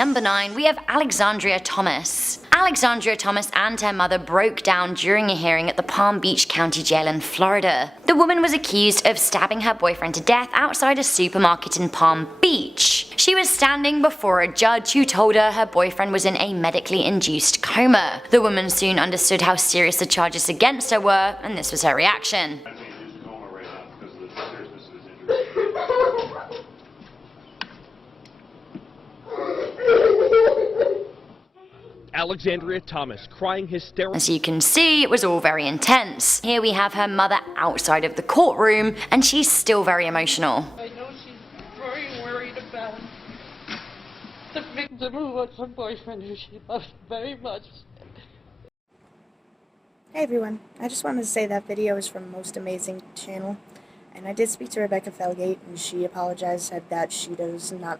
number 9, we have Alexandria Thomas. Alexandria Thomas and her mother broke down during a hearing at the Palm Beach County Jail in Florida. The woman was accused of stabbing her boyfriend to death outside a supermarket in Palm Beach. She was standing before a judge who told her her boyfriend was in a medically induced coma. The woman soon understood how serious the charges against her were, and this was her reaction. Alexandria Thomas crying hysterically. As you can see, it was all very intense. Here we have her mother outside of the courtroom, and she's still very emotional. I know she's very worried about the victim who was her boyfriend, who she loved very much. Hey everyone, I just wanted to say that video is from Most Amazing channel, and I did speak to Rebecca Felgate, and she apologized, said that she does not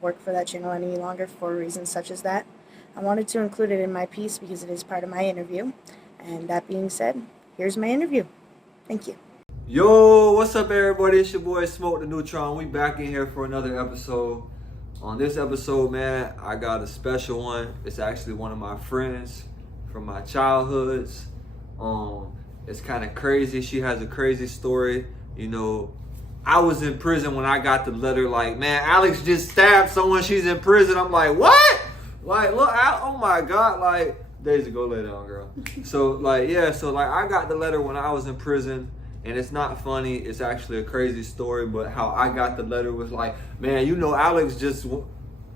work for that channel any longer for reasons such as that. I wanted to include it in my piece because it is part of my interview, and that being said, here's my interview. Thank you. Yo, what's up everybody? It's your boy Smoke the Neutron. We back in here for another episode. On this episode, man, I got a special one. It's actually one of my friends from my childhoods. It's kind of crazy. She has a crazy story. You know, I was in prison when I got the letter like, man, Alex just stabbed someone, she's in prison. I'm like, what? Like, look, oh my God, like, days ago, lay down, girl. So, like, yeah, so, like, I got the letter when I was in prison, and it's not funny, it's actually a crazy story, but how I got the letter was like, man, you know, Alex just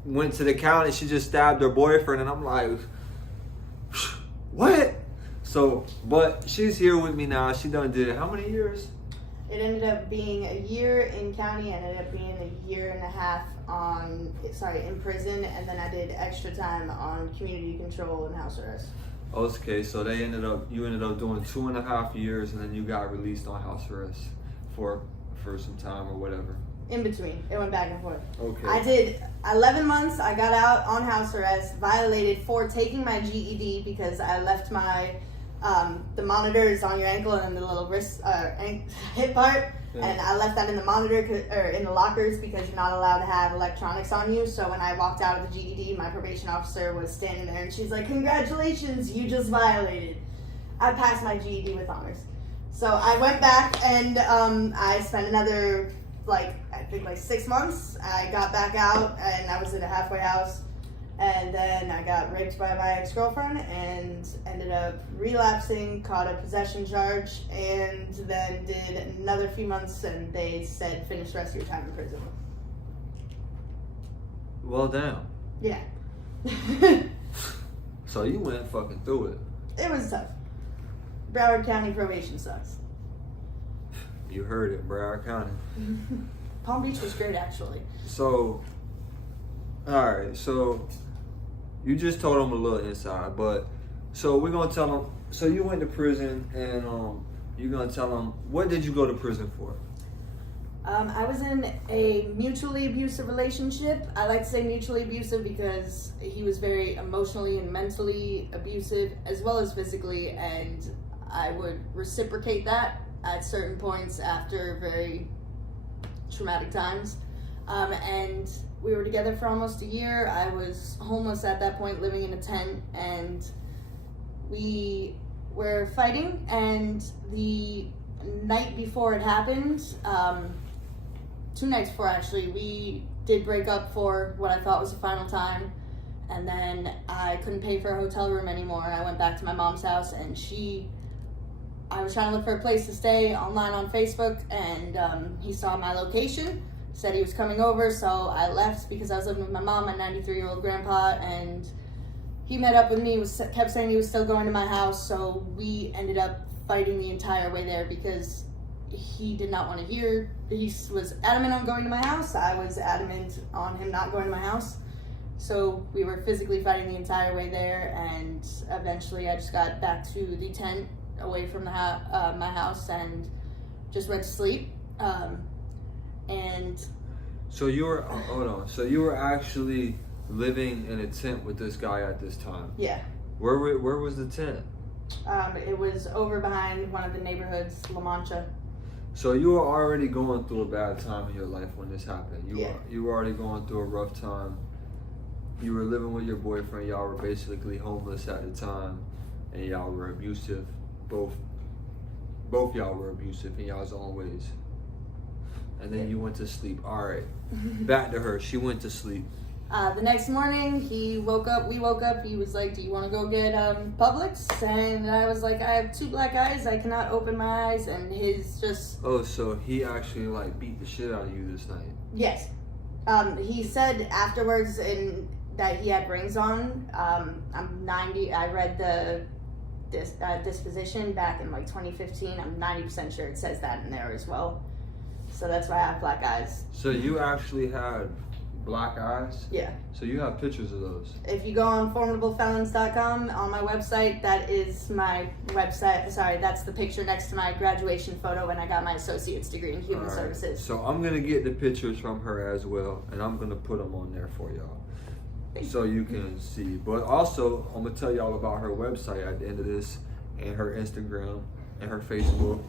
went to the county, she just stabbed her boyfriend, and I'm like, what? So, but she's here with me now, she done did it, how many years? It ended up being a year in county, and ended up being a year and a half in prison, and then I did extra time on community control and house arrest. Okay, so you ended up doing 2.5 years, and then you got released on house arrest for some time or whatever. In between, it went back and forth. Okay. I did 11 months. I got out on house arrest, violated for taking my GED because I left my the monitors on your ankle and the little wrist hip part, yeah. And I left that in the monitor or in the lockers because you're not allowed to have electronics on you. So when I walked out of the GED, my probation officer was standing there and she's like, "Congratulations, you just violated." I passed my GED with honors. So I went back and I spent another I think 6 months. I got back out and I was in a halfway house. And then I got raped by my ex-girlfriend and ended up relapsing, caught a possession charge, and then did another few months, and they said finish the rest of your time in prison. Well, damn. Yeah. So you went fucking through it. It was tough. Broward County probation sucks. You heard it, Broward County. Palm Beach was great, actually. So, alright, so you just told them a little inside, but so we're gonna tell them. So you went to prison, and you're gonna tell them, what did you go to prison for? I was in a mutually abusive relationship. I like to say mutually abusive because he was very emotionally and mentally abusive, as well as physically, and I would reciprocate that at certain points after very traumatic times. And we were together for almost a year. I was homeless at that point, living in a tent, and we were fighting, and the night before it happened, 2 nights before actually, we did break up for what I thought was the final time, and then I couldn't pay for a hotel room anymore. I went back to my mom's house, and I was trying to look for a place to stay online on Facebook, and he saw my location, said he was coming over, so I left because I was living with my mom, my 93-year-old grandpa, and he met up with me, kept saying he was still going to my house, so we ended up fighting the entire way there because he did not want to hear. He was adamant on going to my house. I was adamant on him not going to my house. So we were physically fighting the entire way there, and eventually I just got back to the tent away from the my house and just went to sleep. And so you were hold on. So you were actually living in a tent with this guy at this time? Yeah. Where was the tent? It was over behind one of the neighborhoods, La Mancha. So you were already going through a bad time in your life when this happened. You Yeah. were already going through a rough time. you were living with your boyfriend. Y'all were basically homeless at the time, and y'all were abusive. Both y'all were abusive in y'all's own ways. And then you went to sleep. All right, back to her. She went to sleep. The next morning, we woke up, he was like, do you want to go get Publix? And I was like, I have 2 black eyes, I cannot open my eyes, and his just... Oh, so he actually like beat the shit out of you this night? Yes. He said afterwards that he had rings on. I'm 90, I read the disposition back in like 2015, I'm 90% sure it says that in there as well. So that's why I have black eyes. So you actually had black eyes? Yeah. So you have pictures of those? If you go on formidablefelons.com, on my website, that is my website. Sorry, that's the picture next to my graduation photo when I got my associate's degree in human services. So I'm going to get the pictures from her as well, and I'm going to put them on there for y'all so you can see. But also, I'm going to tell y'all about her website at the end of this, and her Instagram, and her Facebook,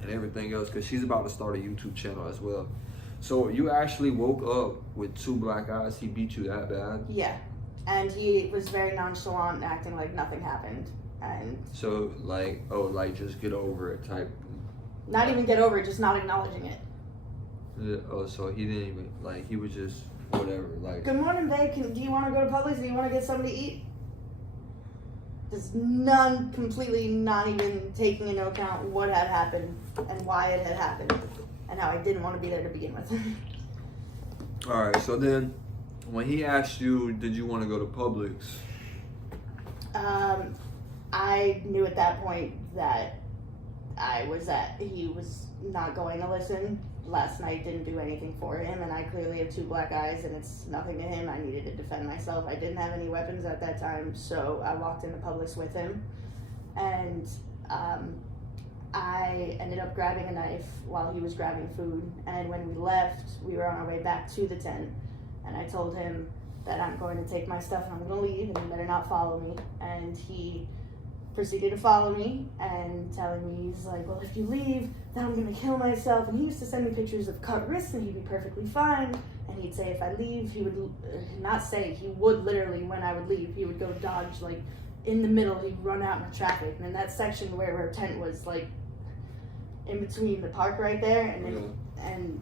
and everything else, because she's about to start a YouTube channel as well. So you actually woke up with 2 black eyes. He beat you that bad? Yeah, and he was very nonchalant, acting like nothing happened. And so like, oh, like just get over it type. Not even get over it, just not acknowledging it. Yeah, oh, so he didn't even, like, he was just whatever, like. Good morning, babe. Do you want to go to Publix? Do you want to get something to eat? Just completely not even taking into account what had happened and why it had happened. And how I didn't want to be there to begin with. All right, so then when he asked you, did you want to go to Publix? I knew at that point that he was not going to listen. Last night didn't do anything for him, and I clearly have 2 black eyes, and it's nothing to him. I needed to defend myself. I didn't have any weapons at that time, so I walked into Publix with him, and I ended up grabbing a knife while he was grabbing food, and when we left, we were on our way back to the tent, and I told him that I'm going to take my stuff and I'm going to leave, and you better not follow me, and he proceeded to follow me, and telling me, he's like, well, if you leave, then I'm going to kill myself, and he used to send me pictures of cut wrists, and he'd be perfectly fine, and he'd say if I leave, he would, he would literally, when I would leave, he would go dodge, like, in the middle, he'd run out in the traffic, and in that section where our tent was, like, in between the park right there, and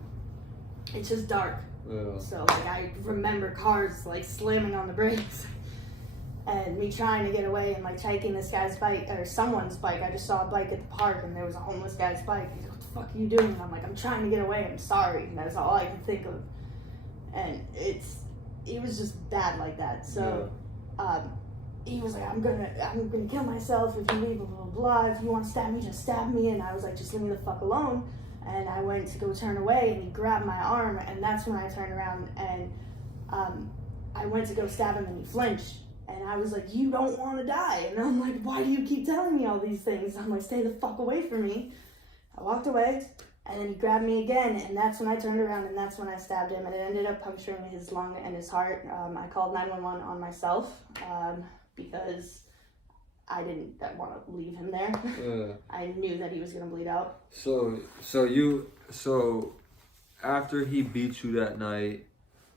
it's just dark. Yeah. So like I remember cars like slamming on the brakes, and me trying to get away and like taking this guy's bike or someone's bike. I just saw a bike at the park, and there was a homeless guy's bike. He's like, "What the fuck are you doing?" And I'm like, "I'm trying to get away. I'm sorry." And that's all I could think of. And it was just bad like that. So. Yeah. He was like, I'm gonna kill myself if you leave, blah, blah, blah. If you want to stab me, just stab me. And I was like, just leave me the fuck alone. And I went to go turn away, and he grabbed my arm, and that's when I turned around, and I went to go stab him, and he flinched. And I was like, you don't want to die. And I'm like, why do you keep telling me all these things? I'm like, stay the fuck away from me. I walked away, and then he grabbed me again, and that's when I turned around, and that's when I stabbed him, and it ended up puncturing his lung and his heart. I called 911 on myself. Because I didn't want to leave him there. I knew that he was going to bleed out. So after he beat you that night,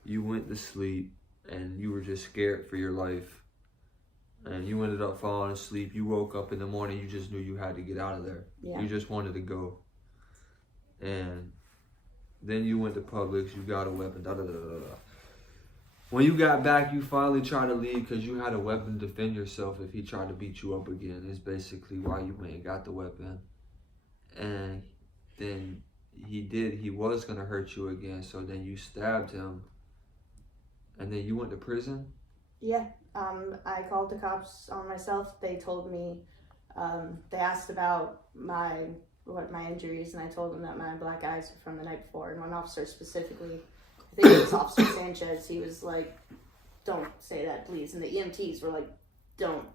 you went to sleep, and you were just scared for your life. And you ended up falling asleep. You woke up in the morning, you just knew you had to get out of there. Yeah. You just wanted to go. And then you went to Publix, you got a weapon, When you got back, you finally tried to leave because you had a weapon to defend yourself if he tried to beat you up again. Is basically why you went and got the weapon. And then he was going to hurt you again, so then you stabbed him. And then you went to prison? Yeah, I called the cops on myself. They told me, they asked about my injuries, and I told them that my black eyes were from the night before. And one officer specifically, I think it was Officer Sanchez, he was like, don't say that, please. And the EMTs were like, don't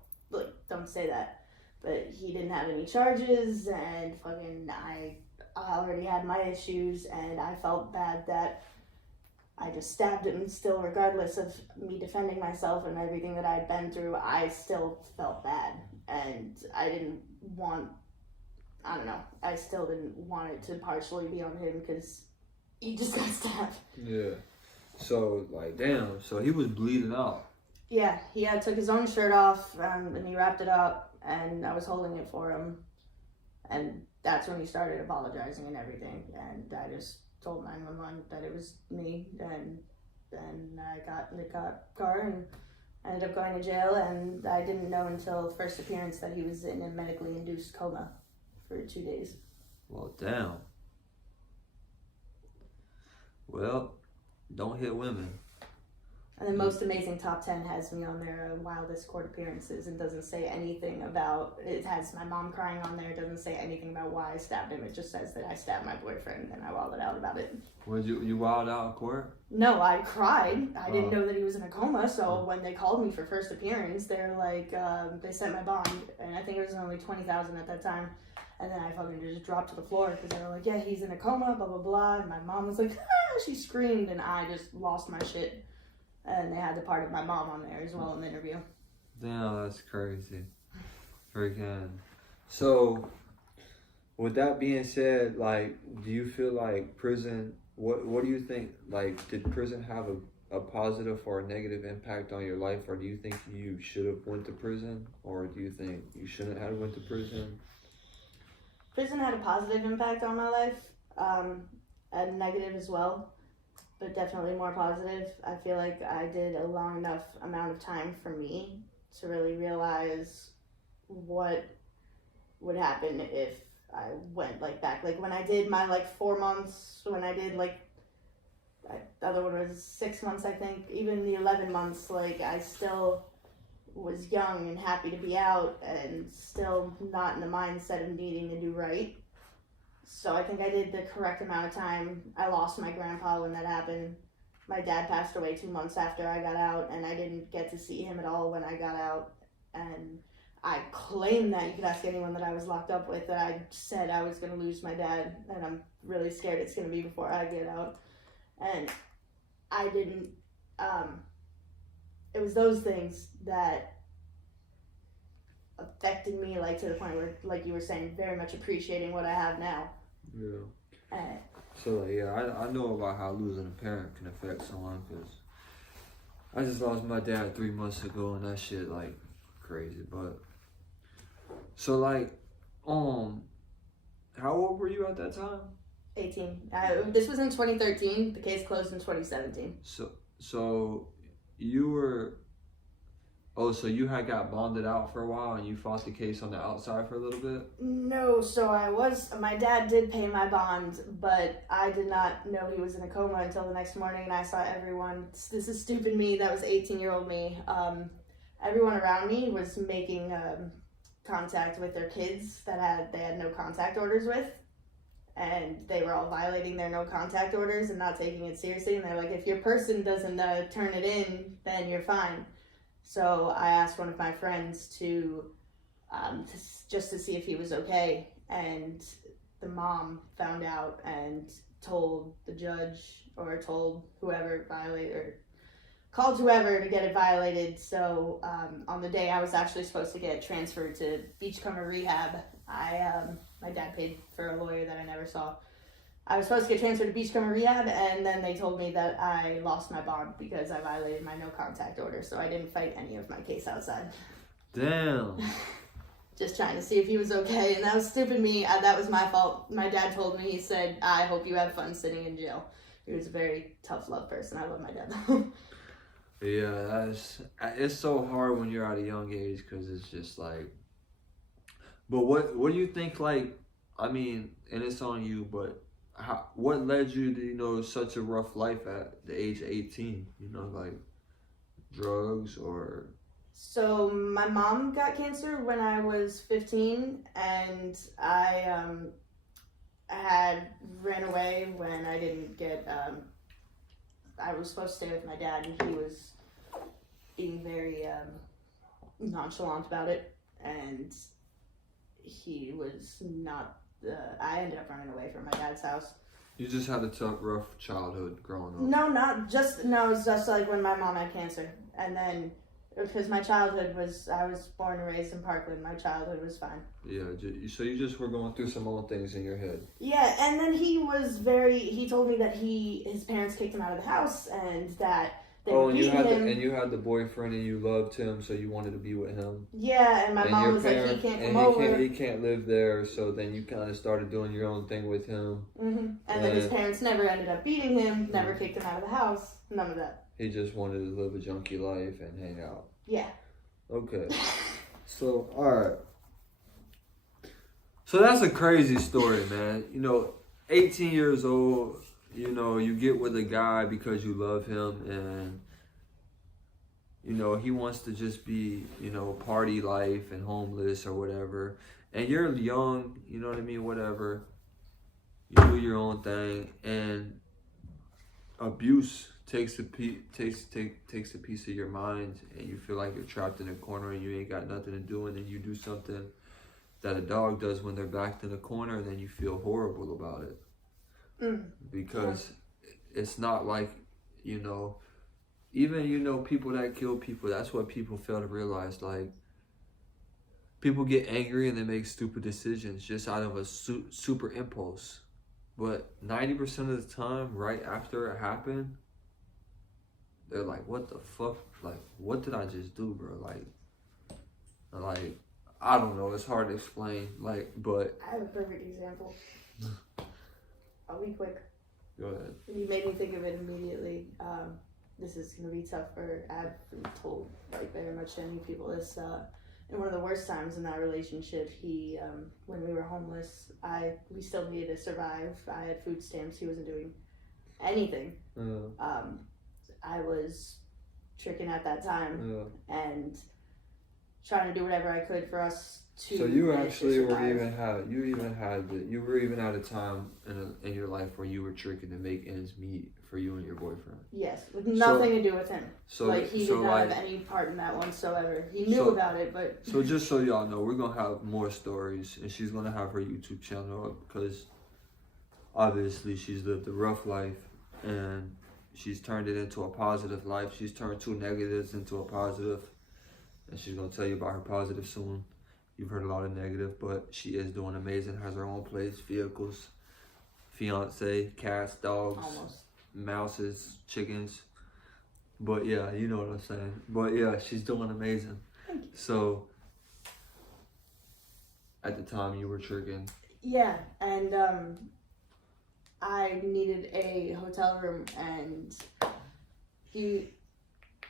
say that. But he didn't have any charges, and fucking I already had my issues, and I felt bad that I just stabbed him still, regardless of me defending myself and everything that I'd been through. I still felt bad, and I still didn't want it to partially be on him because he just got stabbed. Yeah. So, like, damn. So he was bleeding out. Yeah, he took his own shirt off and he wrapped it up, and I was holding it for him. And that's when he started apologizing and everything. And I just told 911 that it was me. And then I got in the car and ended up going to jail. And I didn't know until first appearance that he was in a medically induced coma for 2 days. Well, damn. Well, don't hit women. And the most amazing top 10 has me on their wildest court appearances and doesn't say anything about, it has my mom crying on there, doesn't say anything about why I stabbed him. It just says that I stabbed my boyfriend and I wilded out about it. Was you wild out in court? No, I cried. I didn't know that he was in a coma, so when they called me for first appearance, they're like, they set my bond, and I think it was only $20,000 at that time. And then I fucking just dropped to the floor because they were like, yeah, he's in a coma, blah, blah, blah. And my mom was like, ah, she screamed, and I just lost my shit. And they had the part of my mom on there as well in the interview. Damn, that's crazy. Freaking. So, with that being said, like, do you feel like prison, what do you think, like, did prison have a positive or a negative impact on your life? Or do you think you should have went to prison? Or do you think you shouldn't have went to prison? Prison had a positive impact on my life, a negative as well, but definitely more positive. I feel like I did a long enough amount of time for me to really realize what would happen if I went back. Like when I did my 4 months, when I did the other one was 6 months, I think, even the 11 months, I still was young and happy to be out and still not in the mindset of needing to do right. So I think I did the correct amount of time. I lost my grandpa when that happened. My dad passed away 2 months after I got out, and I didn't get to see him at all when I got out. And I claim that, you could ask anyone that I was locked up with, that I said I was going to lose my dad, and I'm really scared it's going to be before I get out. And I didn't, it was those things that affected me, to the point where, like you were saying, very much appreciating what I have now. Yeah. So, I know about how losing a parent can affect someone, because I just lost my dad 3 months ago, and that shit, crazy. But, so, how old were you at that time? 18. This was in 2013. The case closed in 2017. So you were, so you had got bonded out for a while and you fought the case on the outside for a little bit? No, so my dad did pay my bond, but I did not know he was in a coma until the next morning, and I saw everyone, this is stupid me, that was 18-year-old me, everyone around me was making contact with their kids that they had no contact orders with. And they were all violating their no contact orders and not taking it seriously. And they're like, if your person doesn't turn it in, then you're fine. So I asked one of my friends to just to see if he was okay. And the mom found out and told the judge, or told whoever violated, or called whoever to get it violated. So on the day I was actually supposed to get transferred to Beachcomber Rehab, my dad paid for a lawyer that I never saw. I was supposed to get transferred to Beachcomber Rehab, and then they told me that I lost my bond because I violated my no contact order, so I didn't fight any of my case outside. Damn. Just trying to see if he was okay, and that was stupid me. That was my fault. My dad told me, he said, I hope you have fun sitting in jail. He was a very tough love person. I love my dad though. Yeah, it's so hard when you're at a young age, because it's just but what do you think, I mean, and it's on you, but what led you to, such a rough life at the age of 18, drugs or? So my mom got cancer when I was 15, and I had ran away when I didn't get, I was supposed to stay with my dad, and he was being very nonchalant about it, and he was not, I ended up running away from my dad's house. You just had a tough, rough childhood growing up? No, it was just when my mom had cancer. And then, because my childhood was, I was born and raised in Parkland, my childhood was fine. Yeah, so you just were going through some old things in your head. Yeah, and then he told me that his parents kicked him out of the house, and that They Oh, were and you beating had him. and you had the boyfriend and you loved him, so you wanted to be with him. Yeah, and my And mom your was like, he can't come over. he can't live there, so then you kind of started doing your own thing with him. And then his parents never ended up beating him, never kicked him out of the house, none of that. He just wanted to live a junkie life and hang out. Yeah. Okay. So, alright. So that's a crazy story, man. 18 years old, you get with a guy because you love him and, he wants to just be, party life and homeless or whatever. And you're young, you know what I mean, whatever. You do your own thing and abuse takes a piece of your mind and you feel like you're trapped in a corner and you ain't got nothing to do, and then you do something that a dog does when they're backed in a corner, and then you feel horrible about it. Because it's not like, even, people that kill people, that's what people fail to realize. Like, people get angry and they make stupid decisions just out of a super impulse. But 90% of the time, right after it happened, they're like, what the fuck? Like, what did I just do, bro? Like, I don't know. It's hard to explain. But I have a perfect example. I'll be quick. Go ahead. You made me think of it immediately. This is going to be tough for I've told very much to any people this. In one of the worst times in that relationship, he, when we were homeless, we still needed to survive. I had food stamps. He wasn't doing anything. I was tricking at that time and trying to do whatever I could for us to. So you actually were survive. you were even at a time in your life where you were tricking to make ends meet for you and your boyfriend. Yes, with nothing to do with him. He did not have like, any part in that whatsoever. He knew about it, but. So just so y'all know, we're gonna have more stories, and she's gonna have her YouTube channel up because obviously she's lived a rough life and she's turned it into a positive life. She's turned two negatives into a positive, and she's gonna tell you about her positive soon. You've heard a lot of negative, but she is doing amazing. Has her own place, vehicles, fiance, cats, dogs, mouses, chickens. But yeah, you know what I'm saying. But yeah, she's doing amazing. So at the time you were tricking. Yeah, and I needed a hotel room, and he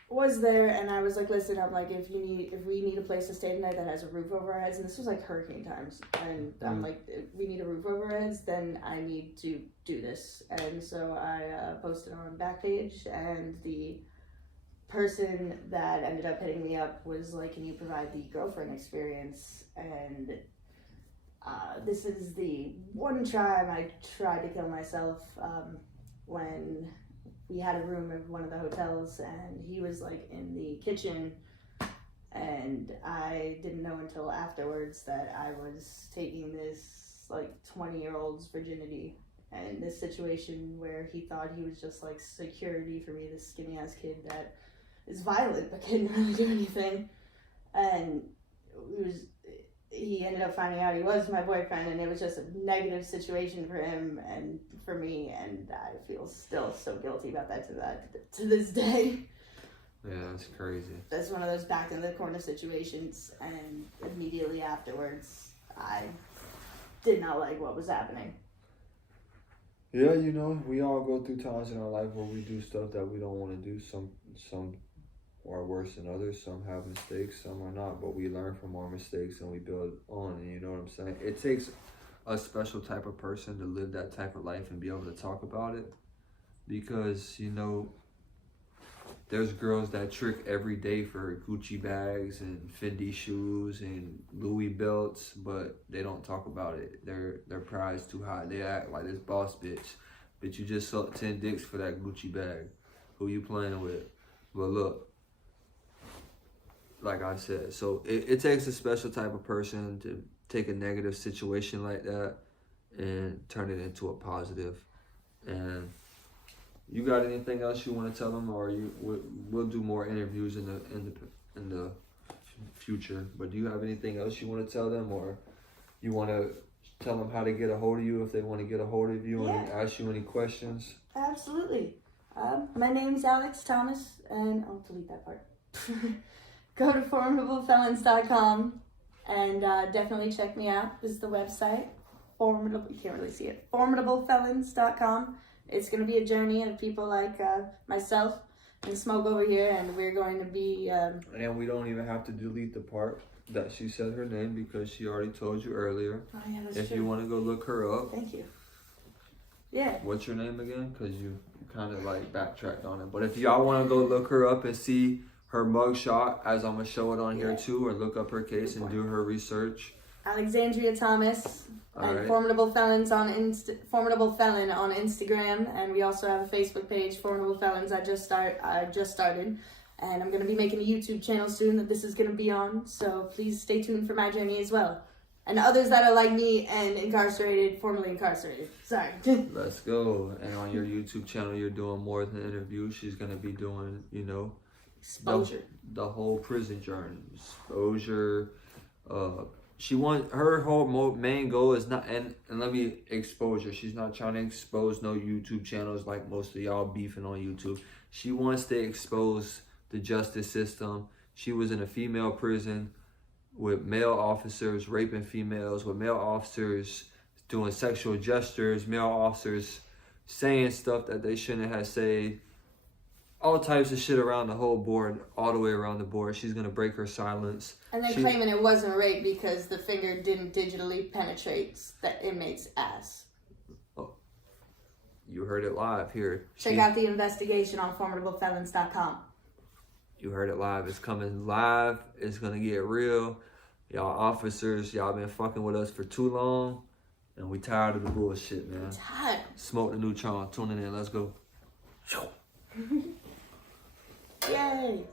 was there, and I was like, listen, I'm like, if we need a place to stay tonight that has a roof over our heads, and this was like hurricane times, and I'm like, if we need a roof over our heads, then I need to do this. And so I posted on Backpage, and the person that ended up hitting me up was like, can you provide the girlfriend experience? And this is the one time I tried to kill myself, when we had a room at one of the hotels, and he was like in the kitchen, and I didn't know until afterwards that I was taking this 20-year-old's virginity, and this situation where he thought he was just like security for me, this skinny ass kid that is violent but couldn't really do anything. And he ended up finding out he was my boyfriend, and it was just a negative situation for him and for me, and I feel still so guilty about that to this day. Yeah, that's crazy. That's one of those back in the corner situations, and immediately afterwards I did not like what was happening. Yeah, we all go through times in our life where we do stuff that we don't want to do. Some are worse than others. Some have mistakes, some are not, but we learn from our mistakes and we build on, and you know what I'm saying? It takes a special type of person to live that type of life and be able to talk about it, because there's girls that trick every day for Gucci bags and Fendi shoes and Louis belts, but they don't talk about it. Their pride's too high. They act like this boss bitch. But you just sold 10 dicks for that Gucci bag. Who you playing with? But look, like I said, so it takes a special type of person to take a negative situation like that and turn it into a positive. And you got anything else you want to tell them, or we'll do more interviews in the future? But do you have anything else you want to tell them, or you want to tell them how to get a hold of you if they want to get a hold of you and ask you any questions? Absolutely. My name's Alex Thomas, and I'll delete that part. Go to formidablefelons.com and definitely check me out. This is the website. You can't really see it. Formidablefelons.com. It's going to be a journey of people like myself and Smoke over here, and we're going to be... And we don't even have to delete the part that she said her name because she already told you earlier. Oh, yeah, that's if true. you want to go look her up. Thank you. Yeah. What's your name again? Because you kind of like backtracked on it. But if y'all want to go look her up and see her mugshot, as I'm going to show it on here too, or look up her case and do her research. Alexandria Thomas. And right. Formidable Felons Formidable Felon on Instagram, and we also have a Facebook page, Formidable Felons. I just started, and I'm going to be making a YouTube channel soon that this is going to be on. So please stay tuned for my journey as well, and others that are like me and incarcerated, formerly incarcerated. Sorry. Let's go. And on your YouTube channel, you're doing more than interviews. She's going to be doing, you know, Exposure. The whole prison journey, exposure. She wants, her whole main goal is not, and let me expose her. She's not trying to expose no YouTube channels like most of y'all beefing on YouTube. She wants to expose the justice system. She was in a female prison with male officers raping females, with male officers doing sexual gestures, male officers saying stuff that they shouldn't have said. All types of shit around the whole board, all the way around the board. She's going to break her silence. And then claiming it wasn't rape because the finger didn't digitally penetrate the inmate's ass. Oh, you heard it live here. Check out the investigation on formidablefelons.com. You heard it live. It's coming live. It's going to get real. Y'all officers, y'all been fucking with us for too long. And we tired of the bullshit, man. I'm tired. Smoke the neutron. Tuning in. Let's go. Yay.